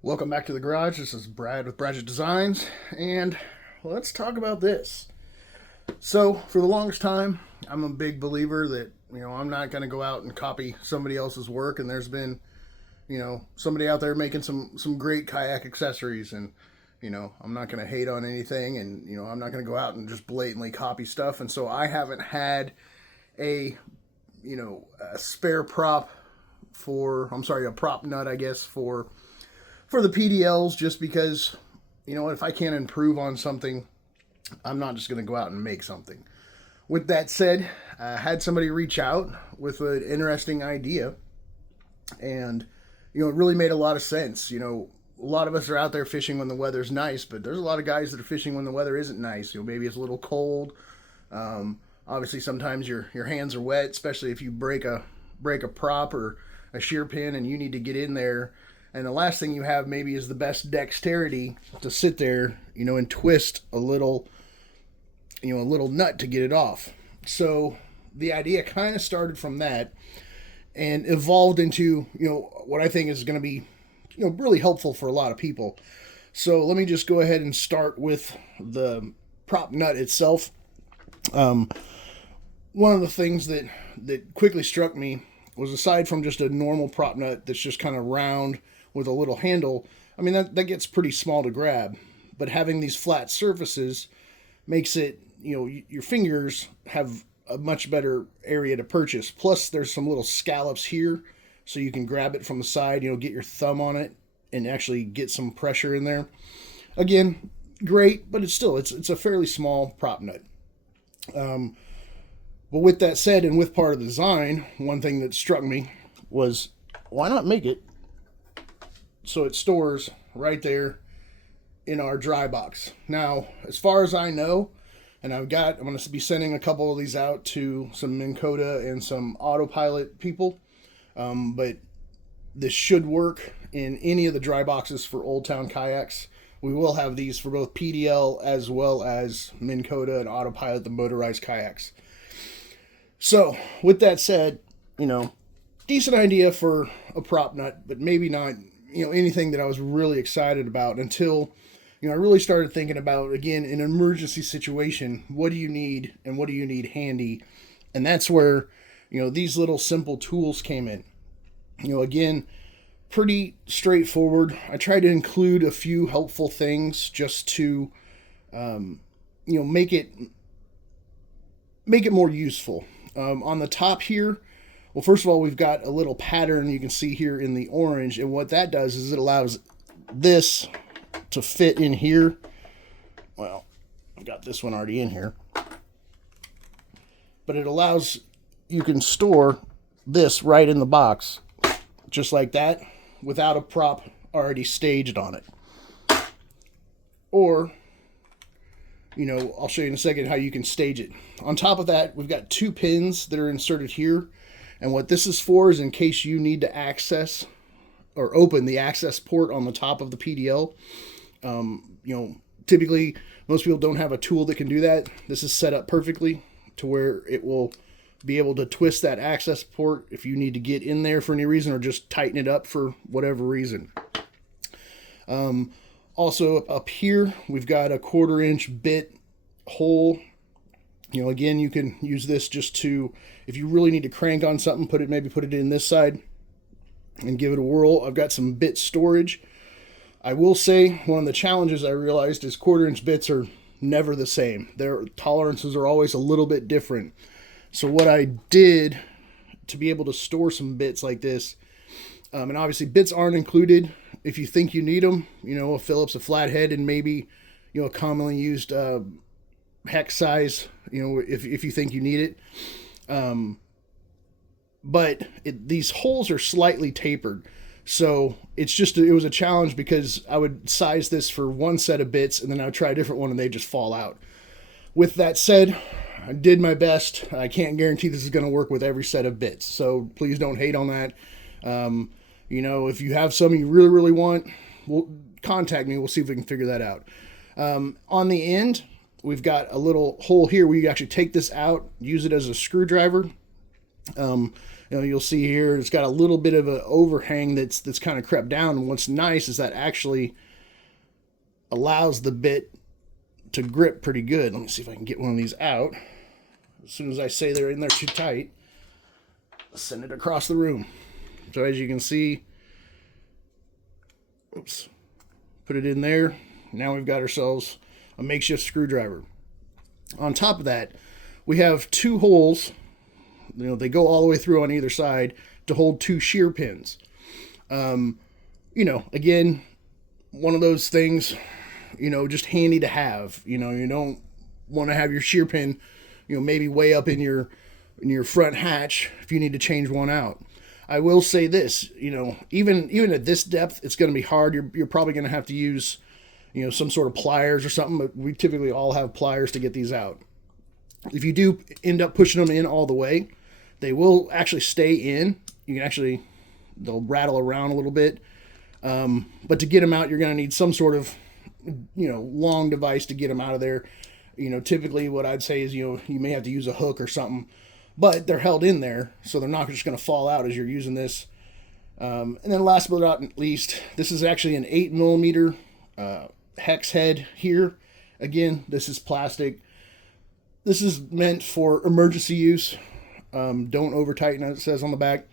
Welcome back to the garage. This is Brad with Bradget Designs, and let's talk about this. So, for the longest time, I'm a big believer that I'm not going to go out and copy somebody else's work. And there's been somebody out there making some great kayak accessories, and I'm not going to hate on anything, and I'm not going to go out and just blatantly copy stuff. And so I haven't had a a spare prop for a prop nut, I guess, for the PDLs, just because, if I can't improve on something, I'm not just going to go out and make something. With that said, I had somebody reach out with an interesting idea, and, it really made a lot of sense. A lot of us are out there fishing when the weather's nice, but there's a lot of guys that are fishing when the weather isn't nice. Maybe it's a little cold. Obviously, sometimes your hands are wet, especially if you break a prop or a shear pin and you need to get in there. And the last thing you have maybe is the best dexterity to sit there, and twist a little nut to get it off. So the idea kind of started from that and evolved into, what I think is going to be, really helpful for a lot of people. So let me just go ahead and start with the prop nut itself. One of the things that quickly struck me was, aside from just a normal prop nut that's just kind of round with a little handle, I mean, that gets pretty small to grab. But having these flat surfaces makes it, your fingers have a much better area to purchase. Plus, there's some little scallops here, so you can grab it from the side, get your thumb on it and actually get some pressure in there. Again, great, but it's a fairly small prop nut. But with that said, and with part of the design, one thing that struck me was, why not make it so it stores right there in our dry box? Now, as far as I know, and I'm going to be sending a couple of these out to some Minn Kota and some autopilot people, but this should work in any of the dry boxes for Old Town kayaks. We will have these for both PDL as well as Minn Kota and autopilot, the motorized kayaks. So, with that said, decent idea for a prop nut, but maybe not, anything that I was really excited about until, I really started thinking about, again, an emergency situation, what do you need and what do you need handy? And that's where, these little simple tools came in. Again, pretty straightforward. I try to include a few helpful things just to, make it more useful. On the top here, well, first of all, we've got a little pattern you can see here in the orange, and what that does is it allows this to fit in here. Well, I've got this one already in here, but it allows, you can store this right in the box, just like that, without a prop already staged on it. Or, I'll show you in a second how you can stage it. On top of that, we've got two pins that are inserted here. And what this is for is in case you need to access or open the access port on the top of the PDL. Typically, most people don't have a tool that can do that. This is set up perfectly to where it will be able to twist that access port if you need to get in there for any reason, or just tighten it up for whatever reason. Also up here, we've got a 1/4 inch bit hole. Again, you can use this just to, if you really need to crank on something, put it in this side and give it a whirl. I've got some bit storage. I will say one of the challenges I realized is 1/4 inch bits are never the same. Their tolerances are always a little bit different. So what I did to be able to store some bits like this, and obviously bits aren't included if you think you need them, a Phillips, a flathead, and maybe, a commonly used hex size, if you think you need it. But these holes are slightly tapered. So it was a challenge because I would size this for one set of bits and then I would try a different one and they just fall out. With that said, I did my best. I can't guarantee this is going to work with every set of bits. So please don't hate on that. If you have some you really, really want, contact me. We'll see if we can figure that out. On the end, we've got a little hole here where you actually take this out, use it as a screwdriver. You'll see here it's got a little bit of an overhang that's kind of crept down. And what's nice is that actually allows the bit to grip pretty good. Let me see if I can get one of these out. As soon as I say they're in there too tight, send it across the room. So as you can see, oops, put it in there. Now we've got ourselves a makeshift screwdriver. On top of that, we have 2 holes. They go all the way through on either side to hold 2 shear pins. Again, one of those things, just handy to have. You don't want to have your shear pin, maybe way up in your front hatch if you need to change one out. I will say this, even at this depth, it's going to be hard. You're probably going to have to use, some sort of pliers or something, but we typically all have pliers to get these out. If you do end up pushing them in all the way, they will actually stay in. They'll rattle around a little bit. But to get them out, you're going to need some sort of, long device to get them out of there. Typically what I'd say is, you may have to use a hook or something, but they're held in there, so they're not just going to fall out as you're using this. And then last but not least, this is actually an 8mm hex head here. Again, this is plastic. This is meant for emergency use. Don't over tighten, as it says on the back.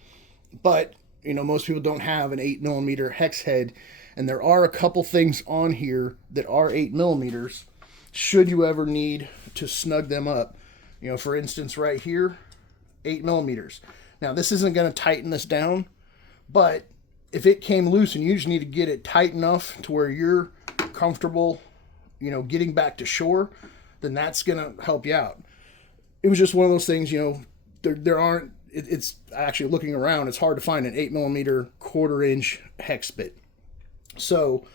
But, most people don't have an 8mm hex head. And there are a couple things on here that are 8mm should you ever need to snug them up. For instance, right here, 8mm. Now, this isn't going to tighten this down, but if it came loose and you just need to get it tight enough to where you're comfortable, getting back to shore, then that's going to help you out. It was just one of those things, there aren't, it's actually looking around, it's hard to find an 8mm 1/4-inch hex bit. So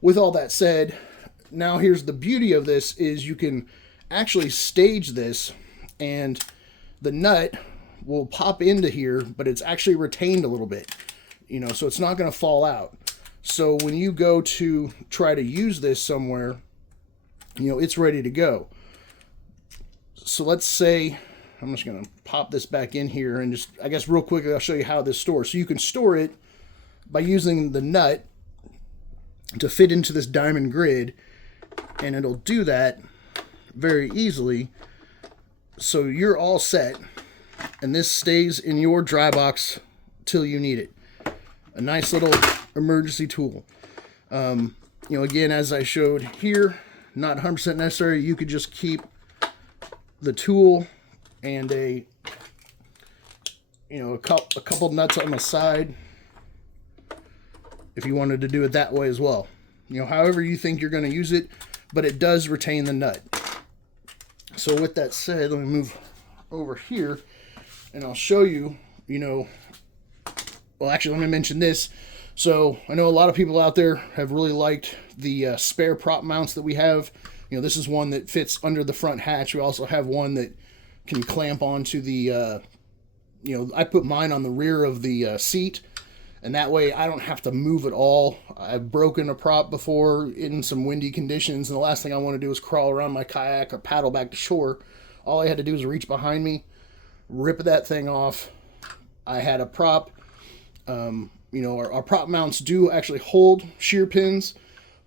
with all that said, now here's the beauty of this is you can actually stage this and the nut will pop into here, but it's actually retained a little bit, so it's not going to fall out. So when you go to try to use this somewhere, it's ready to go. So let's say, I'm just going to pop this back in here and just, I guess real quickly, I'll show you how this stores. So you can store it by using the nut to fit into this diamond grid, and it'll do that very easily. So you're all set, and this stays in your dry box till you need it. A nice little emergency tool. Again, as I showed here, not 100% necessary. You could just keep the tool and a couple nuts on the side if you wanted to do it that way as well. However you think you're going to use it, but it does retain the nut. So with that said, let me move over here and I'll show you, well, actually, let me mention this. So I know a lot of people out there have really liked the spare prop mounts that we have. This is one that fits under the front hatch. We also have one that can clamp onto the, I put mine on the rear of the seat, and that way I don't have to move at all. I've broken a prop before in some windy conditions, and the last thing I want to do is crawl around my kayak or paddle back to shore. All I had to do was reach behind me, rip that thing off. I had a prop. Our prop mounts do actually hold shear pins,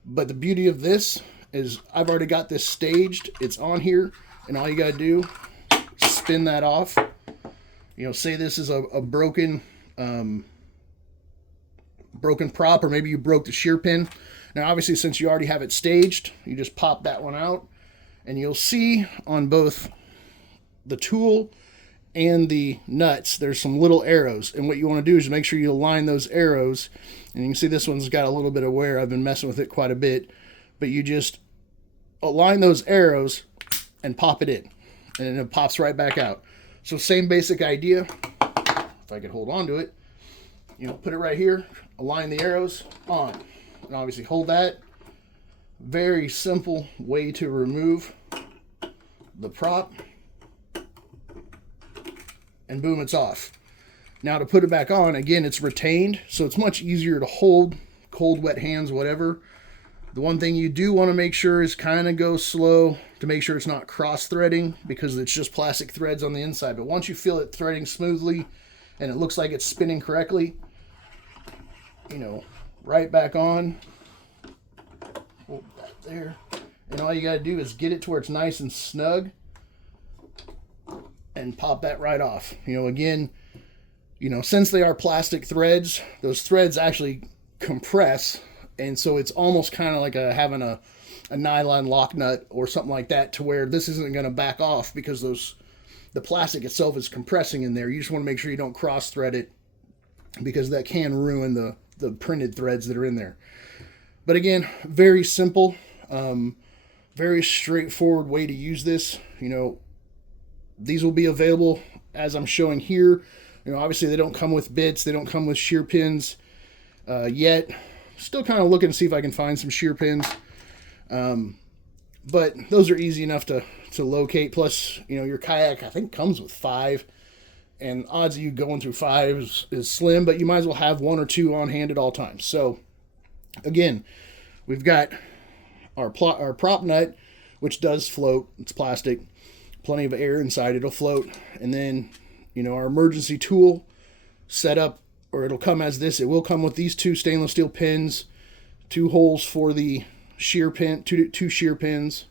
but the beauty of this is I've already got this staged. It's on here, and all you got to do is spin that off. Say this is a broken prop, or maybe you broke the shear pin. Now, obviously, since you already have it staged, you just pop that one out, and you'll see on both the tool and the nuts, there's some little arrows. And what you want to do is make sure you align those arrows. And you can see this one's got a little bit of wear. I've been messing with it quite a bit. But you just align those arrows and pop it in. And it pops right back out. So same basic idea. If I could hold on to it. Put it right here. Align the arrows on. And obviously hold that. Very simple way to remove the prop. And boom, it's off. Now to put it back on, again, it's retained, so it's much easier to hold, cold, wet hands, whatever. The one thing you do want to make sure is kind of go slow to make sure it's not cross-threading, because it's just plastic threads on the inside. But once you feel it threading smoothly, and it looks like it's spinning correctly, right back on. Hold that there. And all you got to do is get it to where it's nice and snug and pop that right off. Again, since they are plastic threads, those threads actually compress, and so it's almost kind of like having a nylon lock nut or something like that, to where this isn't going to back off because the plastic itself is compressing in there. You just want to make sure you don't cross thread it, because that can ruin the printed threads that are in there. But again, very simple, very straightforward way to use this. These will be available as I'm showing here. Obviously they don't come with bits, they don't come with shear pins yet. Still kind of looking to see if I can find some shear pins. But those are easy enough to locate. Plus, your kayak, I think, comes with 5. And odds of you going through 5 is slim, but you might as well have 1 or 2 on hand at all times. So, again, we've got our prop nut, which does float. It's plastic. Plenty of air inside. It'll float. And then, our emergency tool set up, or it'll come as this. It will come with these 2 stainless steel pins, 2 holes for the shear pin, two shear pins,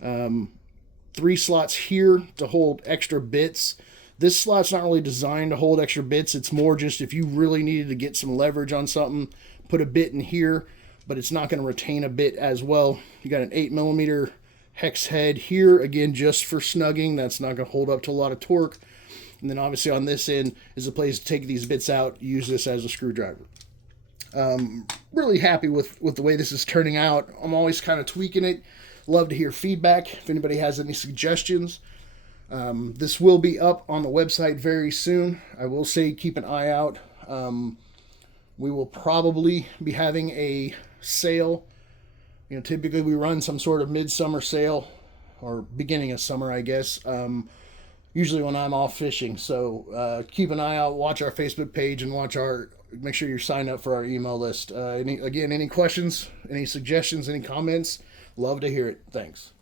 3 slots here to hold extra bits. This slot's not really designed to hold extra bits. It's more just if you really needed to get some leverage on something, put a bit in here, but it's not going to retain a bit as well. You got an 8mm hex head here, again, just for snugging. That's not going to hold up to a lot of torque. And then obviously on this end is a place to take these bits out, use this as a screwdriver. Really happy with the way this is turning out. I'm always kind of tweaking it. Love to hear feedback if anybody has any suggestions. This will be up on the website very soon. I will say keep an eye out. We will probably be having a sale. Typically we run some sort of midsummer sale, or beginning of summer, I guess. Usually when I'm off fishing. So keep an eye out. Watch our Facebook page and make sure you're signed up for our email list. Any questions, any suggestions, any comments? Love to hear it. Thanks.